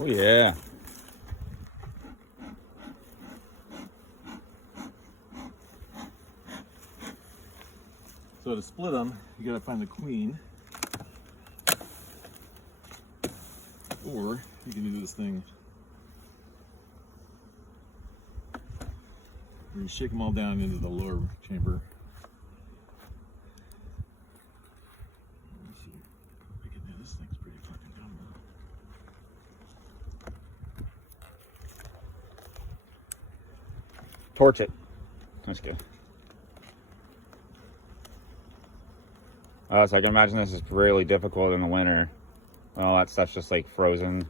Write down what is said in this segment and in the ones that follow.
Oh yeah. So to split them, you gotta find the queen. Or you can do this thing where you shake them all down into the lower chamber. Let's see. I can do this thing's pretty fucking dumb. Torch it. That's good. So I can imagine this is really difficult in the winter when all that stuff's just like frozen.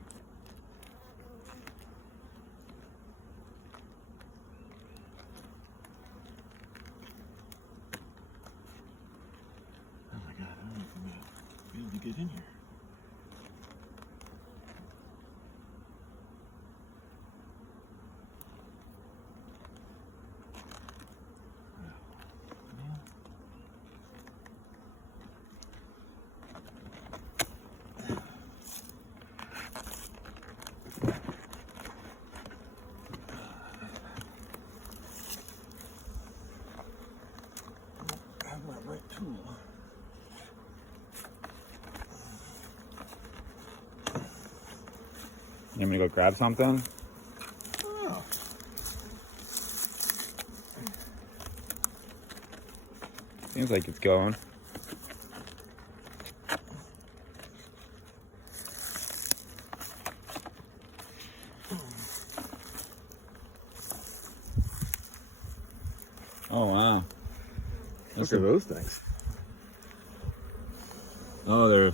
Oh my god, I don't know if I'm gonna be able to get in here. Right tool. You want me to go grab something? Oh. Seems like it's going. Oh wow. Look at those things. Oh, they're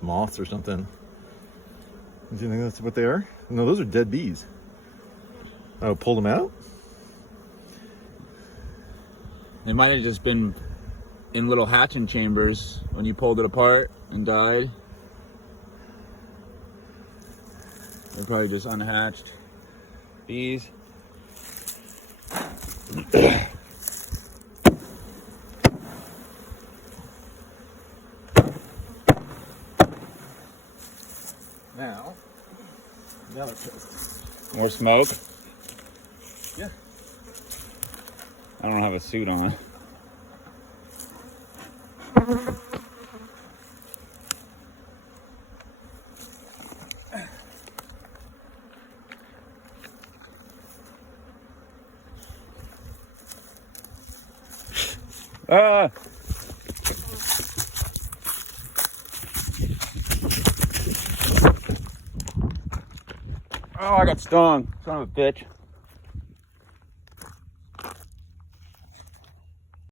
Moths or something. Do you think that's what they are? No, those are dead bees. Oh, pulled them out? They might have just been in little hatching chambers when you pulled it apart and died. They're probably just unhatched bees. Now it's More smoke? yeah. I don't have a suit on. Ah! Oh, I got stung. Son of a bitch.